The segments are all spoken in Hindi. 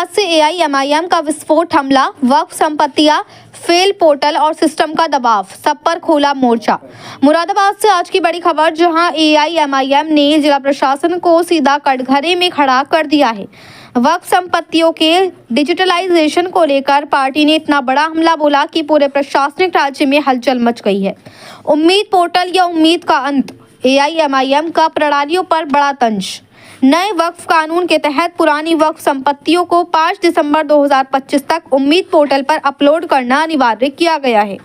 मुरादाबाद से एआईएमआईएम का विस्फोट हमला, वक्फ संपत्तियां, फेल पोर्टल और सिस्टम का दबाव, सब पर खोला मोर्चा। मुरादाबाद से आज की बड़ी खबर, जहां एआईएमआईएम ने जिला प्रशासन को सीधा कटघरे में खड़ा कर दिया है। वक्फ संपत्तियों के डिजिटलाइजेशन को लेकर पार्टी ने इतना बड़ा हमला बोला कि पूरे प्रशासनिक राज्य में हलचल मच गई है। उम्मीद पोर्टल या उम्मीद का अंत, एआईएमआईएम का प्रणालियों पर बड़ा तंज। नए वक्फ कानून के तहत पुरानी वक्फ संपत्तियों को 5 दिसंबर 2025 तक उम्मीद पोर्टल पर अपलोड करना अनिवार्य किया गया है,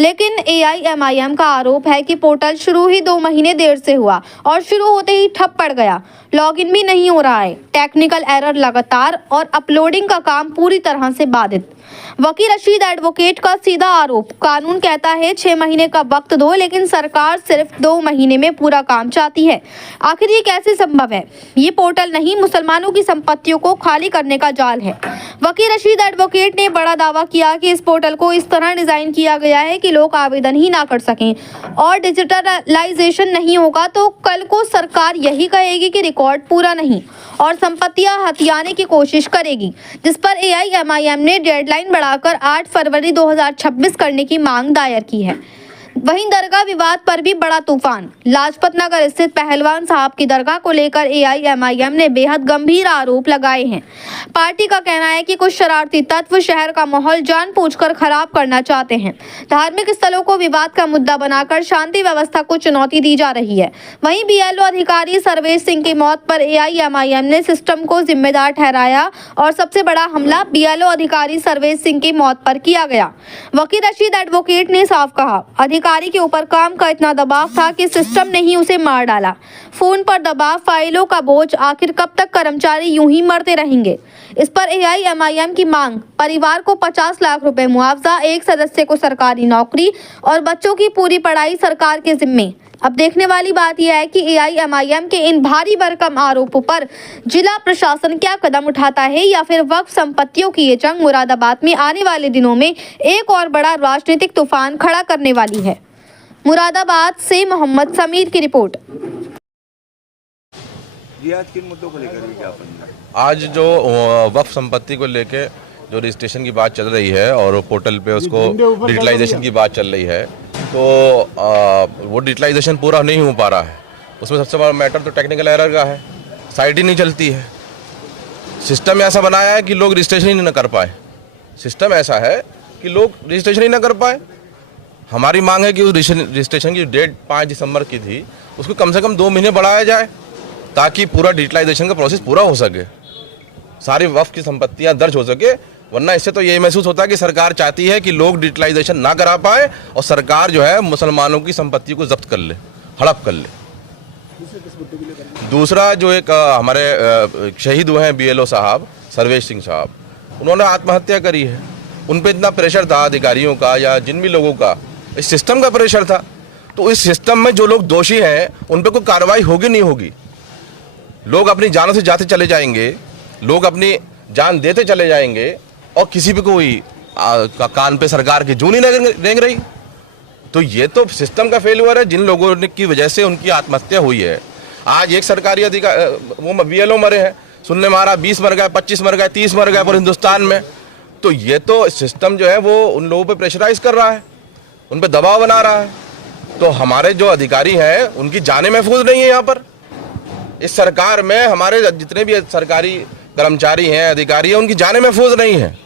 लेकिन एआईएमआईएम का आरोप है कि पोर्टल शुरू ही 2 महीने देर से हुआ और शुरू होते ही ठप पड़ गया। लॉगिन भी नहीं हो रहा है, टेक्निकल एरर लगातार और अपलोडिंग का काम पूरी तरह से बाधित। वकील रशीद एडवोकेट का सीधा आरोप, कानून कहता है 6 महीने का वक्त दो, लेकिन सरकार सिर्फ 2 महीने में पूरा काम चाहती है। आखिर ये कैसे संभव है? ये पोर्टल नहीं, मुसलमानों की संपत्तियों को खाली करने का जाल है। वकील रशीद एडवोकेट ने बड़ा दावा किया कि इस पोर्टल को इस तरह डिजाइन किया गया है कि लोग आवेदन ही ना कर सकें, और डिजिटलाइजेशन नहीं होगा तो कल को सरकार यही कहेगी कि रिकॉर्ड पूरा नहीं और संपत्तियां हथियाने की कोशिश करेगी, जिस पर एआईएमआईएम ने डेडलाइन बढ़ाकर 8 फरवरी 2026 करने की मांग दायर की है। वहीं दरगाह विवाद पर भी बड़ा तूफान। लाजपत नगर स्थित पहलवान साहब की दरगाह को लेकर एआईएमआईएम ने बेहद गंभीर आरोप लगाए हैं। पार्टी का कहना है कि कुछ शरारती तत्व शहर का माहौल जानबूझकर खराब करना चाहते हैं। धार्मिक स्थलों को विवाद का मुद्दा बनाकर शांति व्यवस्था को चुनौती दी जा रही है। वहीं बीएलओ अधिकारी सर्वेश सिंह की मौत पर एआईएमआईएम ने सिस्टम को जिम्मेदार ठहराया और सबसे बड़ा हमला बीएलओ अधिकारी सर्वेश सिंह की मौत पर किया गया। वकील रशीद एडवोकेट ने साफ कहा, अधिकारी के ऊपर काम का इतना दबाव था कि सिस्टम ने ही उसे मार डाला। फोन पर दबाव, फाइलों का बोझ, आखिर कब तक कर्मचारी यूं ही मरते रहेंगे? इस पर एआईएमआईएम की मांग, परिवार को 50 लाख रुपए मुआवजा, एक सदस्य को सरकारी नौकरी और बच्चों की पूरी पढ़ाई सरकार के जिम्मे। अब देखने वाली बात यह है कि एआईएमआईएम के इन भारी भरकम आरोपों पर जिला प्रशासन क्या कदम उठाता है, या फिर वक्फ संपत्तियों की ये जंग मुरादाबाद में आने वाले दिनों में एक और बड़ा राजनीतिक तूफान खड़ा करने वाली है। मुरादाबाद से मोहम्मद समीर की रिपोर्ट। जी, आज किन मुद्दों को लेकर ज्ञापन है? आज जो वक्फ संपत्ति को लेके जो रजिस्ट्रेशन की बात चल रही है और पोर्टल पे उसको डिजिटलाइजेशन की बात चल रही है, तो वो डिजिटलाइजेशन पूरा नहीं हो पा रहा है। उसमें सबसे बड़ा मैटर तो टेक्निकल एरर का है, साइट ही नहीं चलती है। सिस्टम ऐसा बनाया है कि लोग रजिस्ट्रेशन ही ना कर पाए। सिस्टम ऐसा है कि लोग रजिस्ट्रेशन ही ना कर पाए। हमारी मांग है कि उस रजिस्ट्रेशन की डेट 5 दिसंबर की थी, उसको कम से कम 2 महीने बढ़ाया जाए ताकि पूरा डिजिटलाइजेशन का प्रोसेस पूरा हो सके, सारी वक्फ की संपत्तियां दर्ज हो सके। वरना इससे तो यही महसूस होता है कि सरकार चाहती है कि लोग डिजिटलाइजेशन ना करा पाए और सरकार जो है मुसलमानों की संपत्ति को जब्त कर ले, हड़प कर ले। दूसरा जो एक हमारे शहीद हुए हैं बीएलओ साहब सर्वेश सिंह साहब, उन्होंने आत्महत्या करी है। उन पर इतना प्रेशर था अधिकारियों का या जिन भी लोगों का, इस सिस्टम का प्रेशर था। तो इस सिस्टम में जो लोग दोषी हैं उन पर कोई कार्रवाई होगी नहीं होगी। लोग अपनी जानों से जाते चले जाएंगे, लोग अपनी जान देते चले जाएंगे और किसी भी कोई कान पे सरकार की जूं नहीं रेंग रही। तो ये तो सिस्टम का फेलियर है, जिन लोगों की वजह से उनकी आत्महत्या हुई है। आज एक सरकारी अधिकारी वो बीएलओ मरे हैं, सुनने में आ रहा 20 मर गए, 25 मर गए, 30 मर गए पूरे हिंदुस्तान में। तो ये तो सिस्टम जो है वो उन लोगों पे प्रेशराइज कर रहा है, उन पे दबाव बना रहा है। तो हमारे जो अधिकारी हैं उनकी जानें महफूज नहीं है। यहाँ पर इस सरकार में हमारे जितने भी सरकारी कर्मचारी हैं, अधिकारी हैं, उनकी जानें महफूज नहीं है।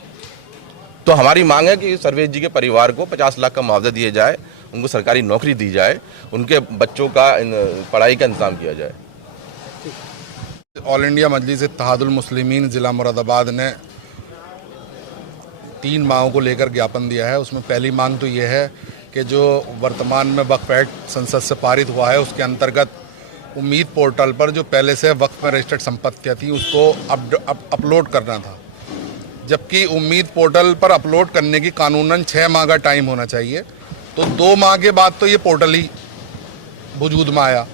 तो हमारी मांग है कि सर्वेश जी के परिवार को 50 लाख का मुआवजा दिया जाए, उनको सरकारी नौकरी दी जाए, उनके बच्चों का पढ़ाई का इंतजाम किया जाए। ऑल इंडिया मजलिस इत्तेहादुल मुस्लिमीन ज़िला मुरादाबाद ने 3 मांगों को लेकर ज्ञापन दिया है। उसमें पहली मांग तो ये है कि जो वर्तमान में वक्फ एक्ट संसद से पारित हुआ है, उसके अंतर्गत उम्मीद पोर्टल पर जो पहले से वक्फ में रजिस्टर्ड संपत्तियाँ थी उसको अपलोड करना था, जबकि उम्मीद पोर्टल पर अपलोड करने की कानूनन 6 माह का टाइम होना चाहिए। तो 2 माह के बाद तो ये पोर्टल ही वजूद में आया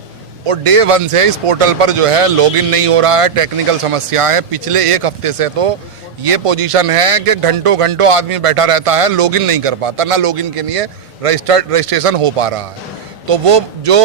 और डे 1 से इस पोर्टल पर जो है लॉगिन नहीं हो रहा है, टेक्निकल समस्याएं हैं। पिछले 1 हफ्ते से तो ये पोजीशन है कि घंटों घंटों आदमी बैठा रहता है, लॉगिन नहीं कर पाता, ना लॉगिन के लिए रजिस्ट्रेशन हो पा रहा है। तो वो जो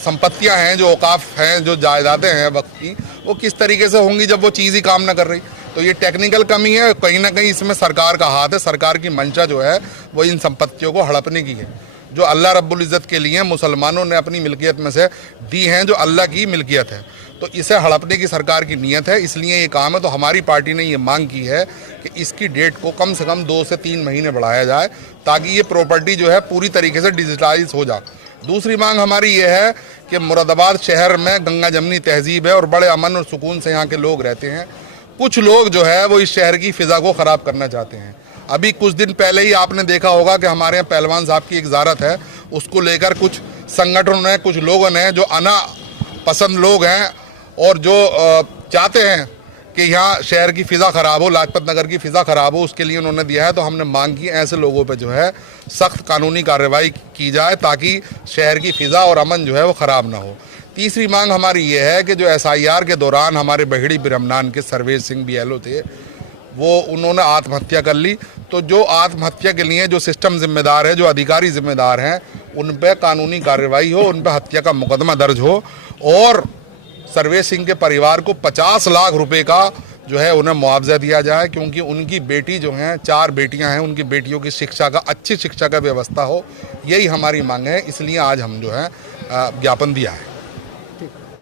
संपत्तियां हैं, जो औकाफ हैं, जो जायदादें हैं वक्त की, वो किस तरीके से होंगी जब वो चीज़ ही काम ना कर रही। तो ये टेक्निकल कमी है, कहीं ना कहीं इसमें सरकार का हाथ है। सरकार की मंशा जो है वो इन संपत्तियों को हड़पने की है, जो अल्लाह रब्बुल इज़्ज़त के लिए मुसलमानों ने अपनी मिल्कियत में से दी हैं, जो अल्लाह की मिल्कियत है। तो इसे हड़पने की सरकार की नीयत है, इसलिए ये काम है। तो हमारी पार्टी ने ये मांग की है कि इसकी डेट को कम से कम 2 से 3 महीने बढ़ाया जाए, ताकि ये प्रॉपर्टी जो है पूरी तरीके से डिजिटलाइज हो जाए। दूसरी मांग हमारी ये है कि मुरादाबाद शहर में गंगा जमनी तहजीब है और बड़े अमन और सुकून से यहाँ के लोग रहते हैं। कुछ लोग जो है वो इस शहर की फ़िज़ा को ख़राब करना चाहते हैं। अभी कुछ दिन पहले ही आपने देखा होगा कि हमारे यहाँ पहलवान साहब की एक ज़ारत है, उसको लेकर कुछ संगठनों ने, कुछ लोगों ने, जो अना पसंद लोग हैं और जो चाहते हैं कि यहाँ शहर की फ़िज़ा ख़राब हो, लाजपत नगर की फ़िज़ा ख़राब हो, उसके लिए उन्होंने दिया है। तो हमने मांग की ऐसे लोगों पे जो है सख्त कानूनी कार्रवाई की जाए, ताकि शहर की फ़िज़ा और अमन जो है वो ख़राब ना हो। तीसरी मांग हमारी ये है कि जो SIR के दौरान हमारे बहेड़ी ब्रह्मनान के सर्वेश सिंह BLO थे, वो उन्होंने आत्महत्या कर ली। तो जो आत्महत्या के लिए जो सिस्टम जिम्मेदार है, जो अधिकारी जिम्मेदार हैं, उन पर कानूनी कार्रवाई हो, उन पर हत्या का मुकदमा दर्ज हो और सर्वेश सिंह के परिवार को 50 लाख रुपए का जो है उन्हें मुआवजा दिया जाए, क्योंकि उनकी बेटी जो हैं, 4 बेटियां हैं, उनकी बेटियों की शिक्षा का, अच्छी शिक्षा का व्यवस्था हो। यही हमारी मांग है, इसलिए आज हम जो है ज्ञापन दिया है।